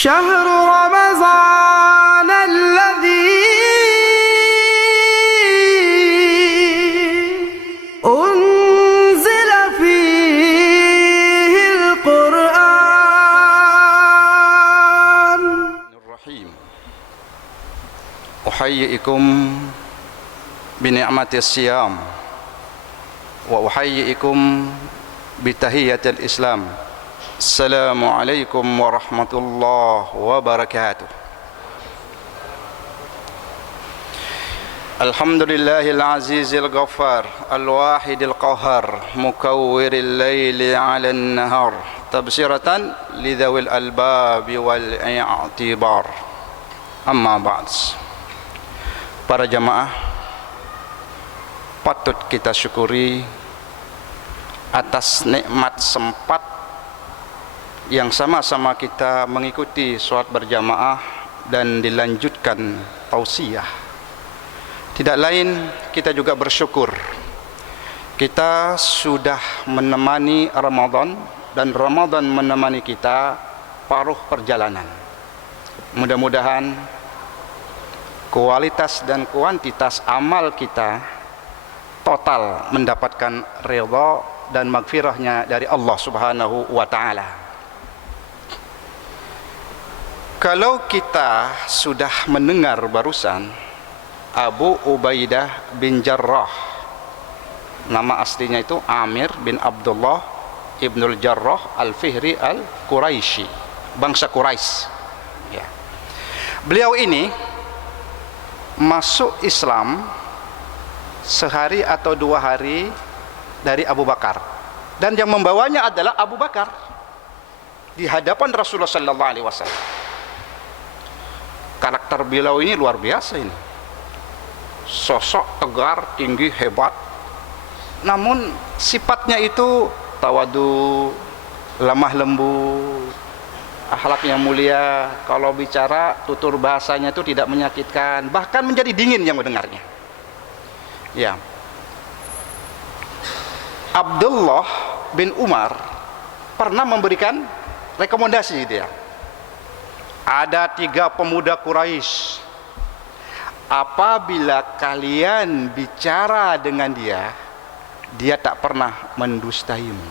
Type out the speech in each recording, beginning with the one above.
شهر رمضان الذي أنزل فيه القرآن الرحيم أحييكم بنعمة الصيام وأحييكم بتحية الإسلام. Assalamualaikum warahmatullahi wabarakatuh. Alhamdulillahil azizil ghaffar, al-wahidil qahhar, mukawwiril laili 'alan nahar, tabsiratan lidzawil albabi wal i'tibar. Amma ba'd. Para jamaah, patut kita syukuri atas nikmat sempat yang sama-sama kita mengikuti sholat berjamaah dan dilanjutkan tausiah. Tidak lain, kita juga bersyukur kita sudah menemani Ramadan dan Ramadan menemani kita paruh perjalanan. Mudah-mudahan kualitas dan kuantitas amal kita total mendapatkan ridha dan maghfirahnya dari Allah Subhanahu wa ta'ala. Kalau kita sudah mendengar barusan Abu Ubaidah bin Jarrah, nama aslinya itu Amir bin Abdullah ibnul Jarrah al-Fihri al-Quraisy, bangsa Quraisy ya. Beliau ini masuk Islam sehari atau 2 hari dari Abu Bakar, dan yang membawanya adalah Abu Bakar di hadapan Rasulullah sallallahu alaihi wasallam. Karakter beliau ini luar biasa ini. Sosok tegar, tinggi, hebat. Namun sifatnya itu tawadu, lemah lembut, akhlaknya mulia. Kalau bicara, tutur bahasanya itu tidak menyakitkan, bahkan menjadi dingin yang mendengarnya. Ya. Abdullah bin Umar pernah memberikan rekomendasi dia. Ada 3 pemuda Quraisy, apabila kalian bicara dengan dia, dia tak pernah mendustaimu.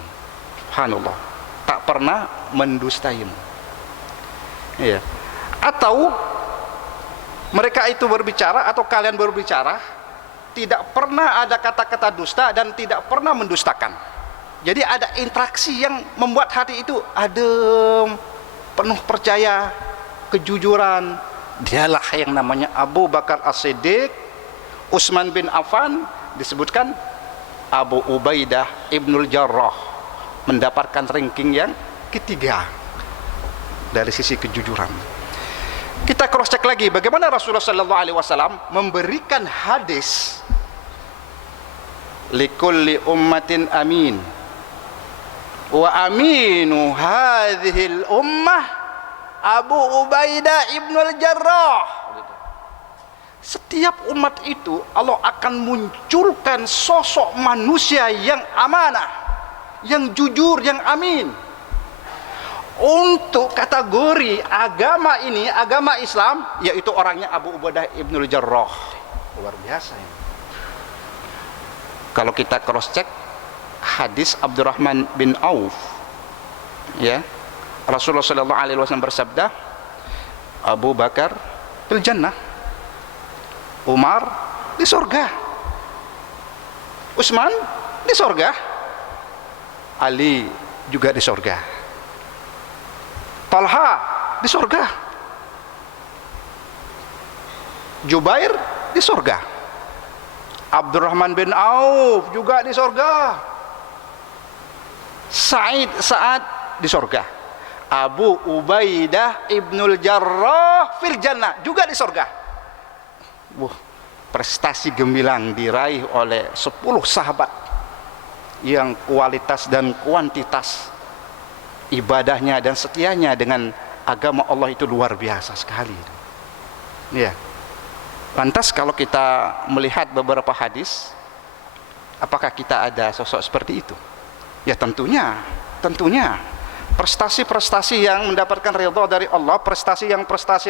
Subhanallah, tak pernah mendustaimu. Iya. Atau mereka itu berbicara, atau kalian berbicara, tidak pernah ada kata-kata dusta dan tidak pernah mendustakan. Jadi ada interaksi yang membuat hati itu adem, penuh percaya, kejujuran. Dialah yang namanya Abu Bakar As-Siddiq. Utsman bin Affan disebutkan Abu Ubaidah ibnul Jarrah mendapatkan ranking yang ketiga dari sisi kejujuran. Kita cross check lagi bagaimana Rasulullah sallallahu alaihi wasallam memberikan hadis likulli ummatin amin wa aminu hadhil ummah Abu Ubaidah ibnul Jarrah. Setiap umat itu Allah akan munculkan sosok manusia yang amanah, yang jujur, yang amin. Untuk kategori agama ini, agama Islam, yaitu orangnya Abu Ubaidah ibnul Jarrah. Luar biasa ini. Kalau kita cross check hadis Abdurrahman bin Auf, ya, Rasulullah sallallahu alaihi wasallam bersabda, Abu Bakar fil jannah, Umar di surga, Utsman di surga, Ali juga di surga, Talha di surga, Jubair di surga, Abdurrahman bin Auf juga di surga, Sa'ad di surga, Abu Ubaidah ibnul Jarrah fil jannah juga di surga. Prestasi gemilang diraih oleh 10 sahabat yang kualitas dan kuantitas ibadahnya dan setianya dengan agama Allah itu luar biasa sekali. Ya. Lantas kalau kita melihat beberapa hadis, apakah kita ada sosok seperti itu? Ya tentunya prestasi-prestasi yang mendapatkan ridha dari Allah, prestasi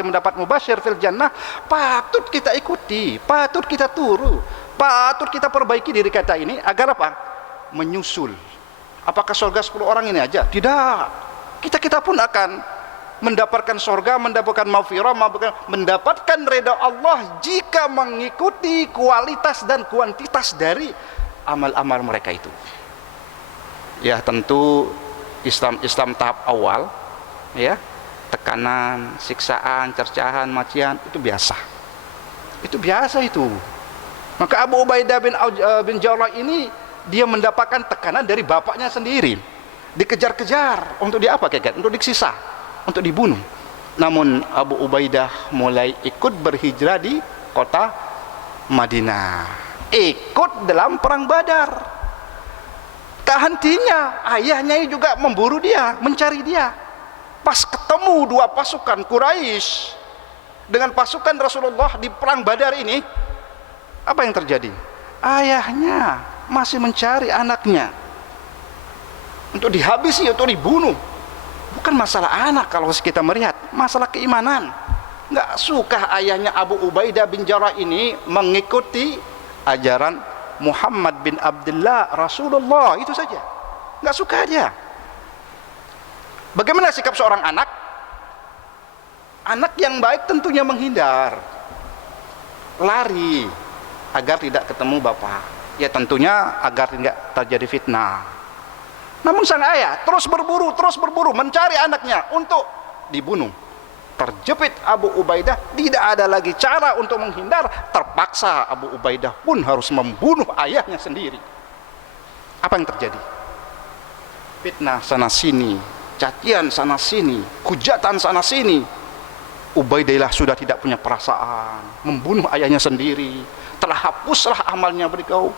mendapat mubasyir fil jannah, patut kita ikuti, patut kita turu, patut kita perbaiki diri kita ini agar apa? Menyusul. Apakah surga 10 orang ini aja? Tidak. Kita pun akan mendapatkan surga, mendapatkan maghfirah, mendapatkan ridha Allah jika mengikuti kualitas dan kuantitas dari amal-amal mereka itu. Ya, tentu Islam tahap awal, ya, tekanan, siksaan, cercahan, macian itu biasa. Itu biasa itu. Maka Abu Ubaidah bin Jarrah ini dia mendapatkan tekanan dari bapaknya sendiri. Dikejar-kejar untuk dia apa, Keket? Untuk disiksa, untuk dibunuh. Namun Abu Ubaidah mulai ikut berhijrah di kota Madinah. Ikut dalam perang Badar. Tak hentinya ayahnya juga memburu dia, mencari dia. Pas ketemu dua pasukan Quraisy dengan pasukan Rasulullah di perang Badar ini, apa yang terjadi? Ayahnya masih mencari anaknya untuk dihabisi, untuk dibunuh. Bukan masalah anak kalau kita melihat, masalah keimanan. Nggak suka ayahnya Abu Ubaidah bin Jarrah ini mengikuti ajaran Muhammad bin Abdullah Rasulullah, itu saja. Nggak suka dia. Bagaimana sikap seorang anak? Anak yang baik tentunya menghindar, lari agar tidak ketemu bapak. Ya tentunya agar tidak terjadi fitnah. Namun sang ayah terus berburu mencari anaknya untuk dibunuh. Terjepit Abu Ubaidah, tidak ada lagi cara untuk menghindar, terpaksa Abu Ubaidah pun harus membunuh ayahnya sendiri. Apa yang terjadi? Fitnah sana sini, cacian sana sini, hujatan sana sini. Ubaidah sudah tidak punya perasaan, membunuh ayahnya sendiri, telah hapuslah amalnya beliau.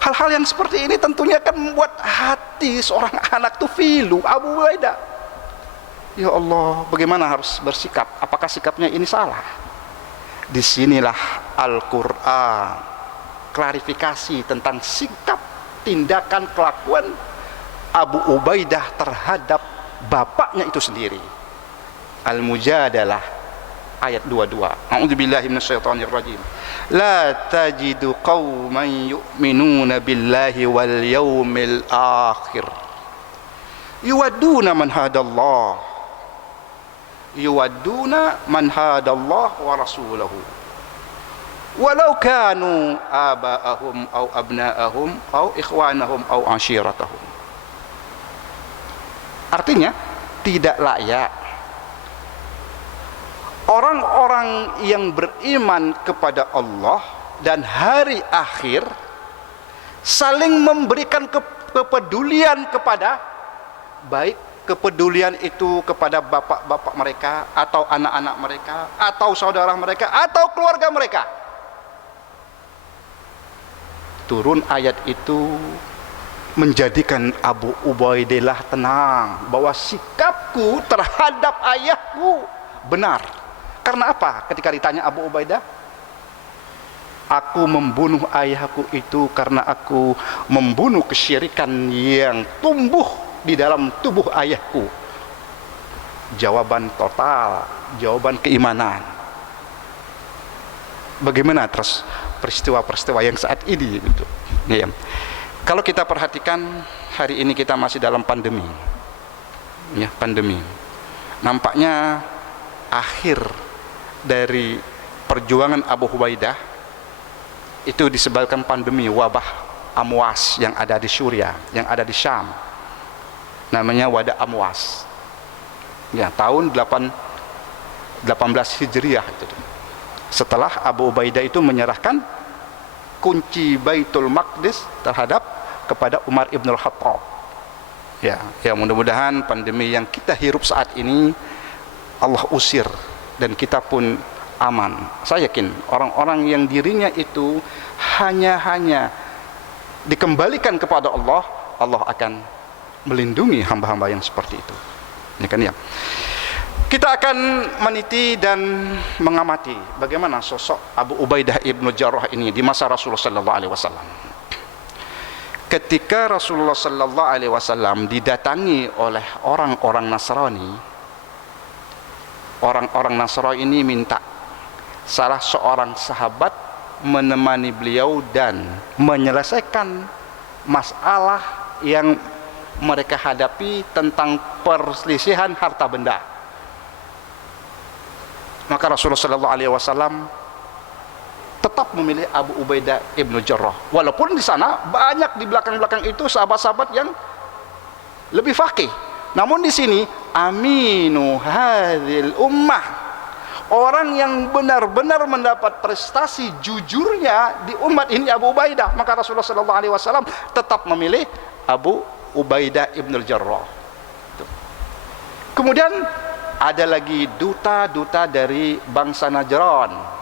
Hal-hal yang seperti ini tentunya akan membuat hati seorang anak itu pilu. Abu Ubaidah, ya Allah, bagaimana harus bersikap? Apakah sikapnya ini salah? Disinilah Al-Quran klarifikasi tentang sikap, tindakan, kelakuan Abu Ubaidah terhadap bapaknya itu sendiri. Al-Mujadalah ayat 22. A'udzubillahi minasyaitonirrajim. La tajidu qauman yu'minuna billahi wal yawmil akhir yuwadduna man hadallah wa rasulahu walau kanu aba'ahum aw abna'ahum aw ikhwanahum aw ashiratahum. Artinya tidak layak orang-orang yang beriman kepada Allah dan hari akhir saling memberikan kepedulian kepada, baik kepedulian itu kepada bapak-bapak mereka atau anak-anak mereka atau saudara mereka atau keluarga mereka. Turun ayat itu menjadikan Abu Ubaidah tenang bahwa sikapku terhadap ayahku benar. Karena apa? Ketika ditanya Abu Ubaidah, aku membunuh ayahku itu karena aku membunuh kesyirikan yang tumbuh di dalam tubuh ayahku. Jawaban total, jawaban keimanan. Bagaimana terus peristiwa-peristiwa yang saat ini gitu. Ya. Kalau kita perhatikan hari ini kita masih dalam pandemi. Ya, pandemi. Nampaknya akhir dari perjuangan Abu Ubaidah itu disebabkan pandemi wabah Amwas yang ada di Suriah, yang ada di Syam. Namanya wabah Amwas. Ya, tahun 18 Hijriah itu. Setelah Abu Ubaidah itu menyerahkan kunci Baitul Maqdis kepada Umar Ibn Khattab. Ya, mudah-mudahan pandemi yang kita hirup saat ini Allah usir dan kita pun aman. Saya yakin orang-orang yang dirinya itu hanya dikembalikan kepada Allah, Allah akan melindungi hamba-hamba yang seperti itu. Ya kan ya. Kita akan meniti dan mengamati bagaimana sosok Abu Ubaidah ibnu Jarrah ini di masa Rasulullah sallallahu alaihi wasallam. ketika Rasulullah sallallahu alaihi wasallam didatangi oleh orang-orang Nasrani, orang-orang Nasrani ini minta salah seorang sahabat menemani beliau dan menyelesaikan masalah yang mereka hadapi tentang perselisihan harta benda. Maka Rasulullah sallallahu alaihi wasallam tetap memilih Abu Ubaidah ibnu Jarrah, walaupun di sana banyak di belakang-belakang itu sahabat-sahabat yang lebih faqih. Namun di sini aminu hadhil ummah, orang yang benar-benar mendapat prestasi jujurnya di umat ini Abu Ubaidah. Maka Rasulullah sallallahu alaihi wasallam tetap memilih Abu Ubaidah ibnu Jarrah. Kemudian ada lagi duta-duta dari bangsa Najran.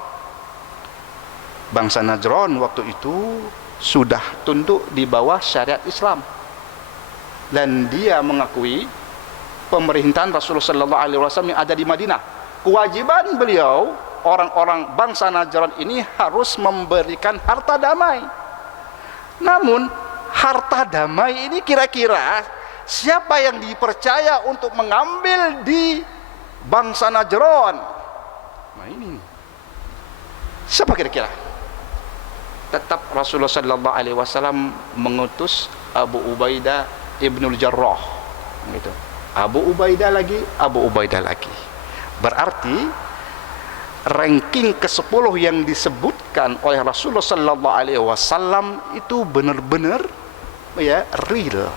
Bangsa Najran waktu itu sudah tunduk di bawah syariat Islam, dan dia mengakui pemerintahan Rasulullah sallallahu alaihi wasallam yang ada di Madinah. Kewajiban beliau, orang-orang bangsa Najran ini harus memberikan harta damai. Namun harta damai ini kira-kira siapa yang dipercaya untuk mengambil di bangsa Najran? Nah ini siapa kira-kira? Tetap Rasulullah sallallahu alaihi wasallam mengutus Abu Ubaidah ibnu Jarrah, gitu. Abu Ubaidah lagi, Abu Ubaidah lagi. Berarti ranking ke-10 yang disebutkan oleh Rasulullah sallallahu alaihi wasallam itu benar-benar ya real,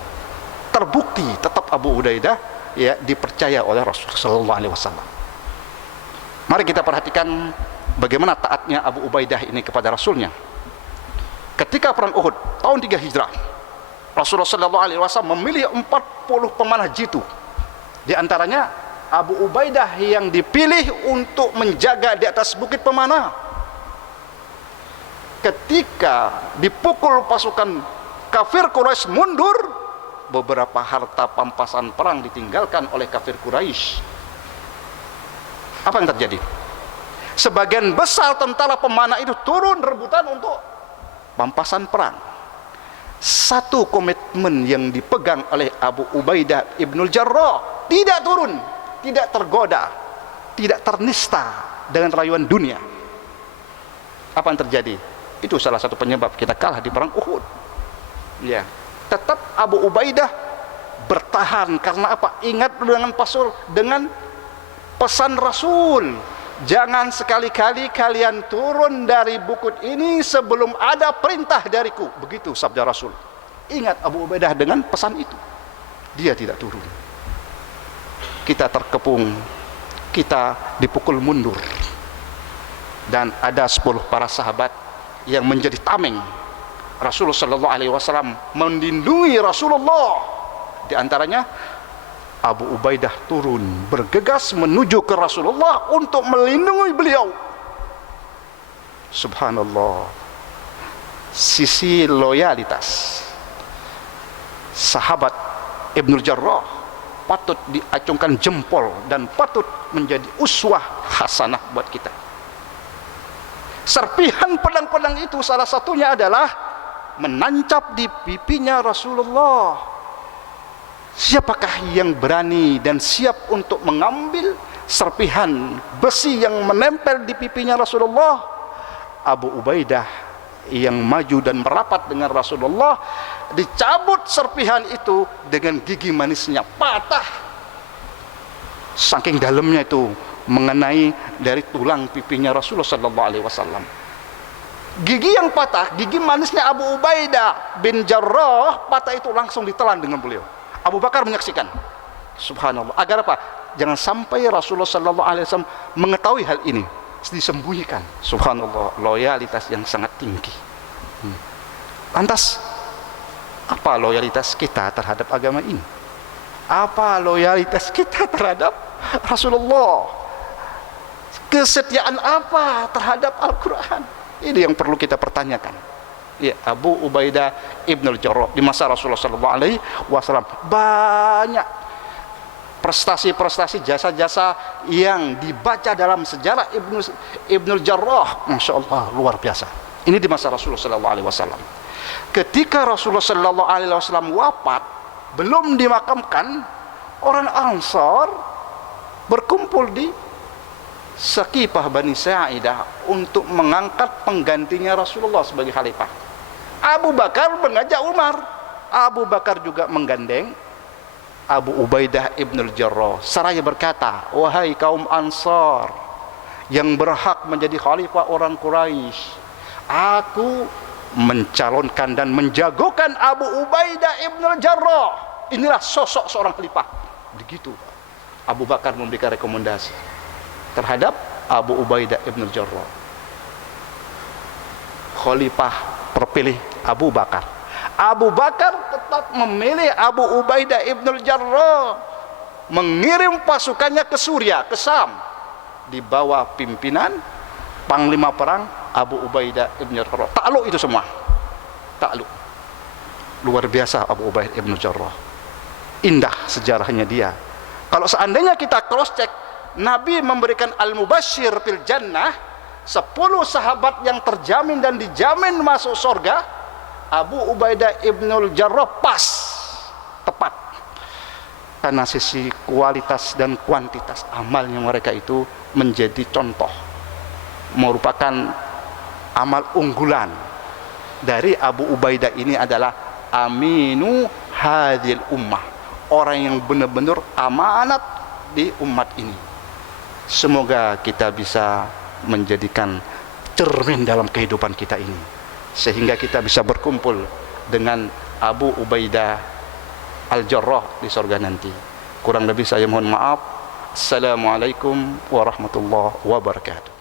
terbukti. Tetap Abu Ubaidah ya dipercaya oleh Rasulullah sallallahu alaihi wasallam. Mari kita perhatikan bagaimana taatnya Abu Ubaidah ini kepada Rasulnya. Ketika perang Uhud tahun 3 Hijrah, Rasulullah sallallahu alaihi wasallam memilih 40 pemanah jitu. Di antaranya Abu Ubaidah yang dipilih untuk menjaga di atas bukit pemanah. Ketika dipukul pasukan kafir Quraisy mundur, beberapa harta pampasan perang ditinggalkan oleh kafir Quraisy. Apa yang terjadi? Sebagian besar tentara pemanah itu turun rebutan untuk pampasan perang. Satu komitmen yang dipegang oleh Abu Ubaidah ibnu Jarrah, tidak turun, tidak tergoda, tidak ternista dengan rayuan dunia. Apa yang terjadi? Itu salah satu penyebab kita kalah di perang Uhud. Ya, tetap Abu Ubaidah bertahan karena apa? Ingat dengan pesan Rasul. Jangan sekali-kali kalian turun dari bukit ini sebelum ada perintah dariku. Begitu sabda Rasul. Ingat Abu Ubaidah dengan pesan itu. Dia tidak turun. Kita terkepung, kita dipukul mundur. Dan ada 10 para sahabat yang menjadi tameng. Rasulullah sallallahu alaihi wasallam melindungi Rasulullah. Di antaranya Abu Ubaidah turun bergegas menuju ke Rasulullah untuk melindungi beliau. Subhanallah, sisi loyalitas sahabat Ibnu Jarrah patut diacungkan jempol dan patut menjadi uswah hasanah buat kita. Serpihan pedang-pedang itu salah satunya adalah menancap di pipinya Rasulullah. Siapakah yang berani dan siap untuk mengambil serpihan besi yang menempel di pipinya Rasulullah? Abu Ubaidah yang maju dan merapat dengan Rasulullah, dicabut serpihan itu dengan gigi manisnya, patah. Saking dalamnya itu mengenai dari tulang pipinya Rasulullah sallallahu alaihi wasallam. Gigi yang patah, gigi manisnya Abu Ubaidah bin Jarrah patah itu langsung ditelan dengan beliau. Abu Bakar menyaksikan. Subhanallah. Agar apa? Jangan sampai Rasulullah sallallahu alaihi wasallam mengetahui hal ini, disembunyikan. Subhanallah, loyalitas yang sangat tinggi. Lantas apa loyalitas kita terhadap agama ini? Apa loyalitas kita terhadap Rasulullah? Kesetiaan apa terhadap Al-Quran? Ini yang perlu kita pertanyakan. Ya, Abu Ubaidah ibnu Jarrah di masa Rasulullah sallallahu alaihi wasallam banyak prestasi-prestasi, jasa-jasa yang dibaca dalam sejarah Ibnu Jarrah, Masya Allah, luar biasa. Ini di masa Rasulullah sallallahu alaihi wasallam. Ketika Rasulullah sallallahu alaihi wasallam wafat, belum dimakamkan, orang Ansar berkumpul di Saqifah Bani Sa'idah untuk mengangkat penggantinya Rasulullah sebagai khalifah. Abu Bakar mengajak Umar. Abu Bakar juga menggandeng Abu Ubaidah ibnul Jarrah. Seraya berkata, wahai kaum Ansar yang berhak menjadi khalifah orang Quraisy, aku mencalonkan dan menjagokan Abu Ubaidah ibnul Jarrah. Inilah sosok seorang khalifah. Begitu Abu Bakar memberikan rekomendasi terhadap Abu Ubaidah ibnul Jarrah. Khalifah terpilih Abu Bakar. Abu Bakar tetap memilih Abu Ubaidah ibnul Jarrah, mengirim pasukannya ke Suriah, ke Sam, di bawah pimpinan panglima perang Abu Ubaidah ibnul Jarrah. Takluk itu semua, takluk. Luar biasa Abu Ubaidah ibnul Jarrah. Indah sejarahnya dia. Kalau seandainya kita cross check, Nabi memberikan al-mubasyir fil jannah, 10 sahabat yang terjamin dan dijamin masuk surga. Abu Ubaidah ibnul Jarrah pas, tepat, karena sisi kualitas dan kuantitas amalnya mereka itu menjadi contoh, merupakan amal unggulan dari Abu Ubaidah. Ini adalah aminu hadil ummah, orang yang benar-benar amanat di umat ini. Semoga kita bisa menjadikan cermin dalam kehidupan kita ini, sehingga kita bisa berkumpul dengan Abu Ubaidah al-Jarrah di surga nanti. Kurang lebih saya mohon maaf. Assalamualaikum warahmatullahi wabarakatuh.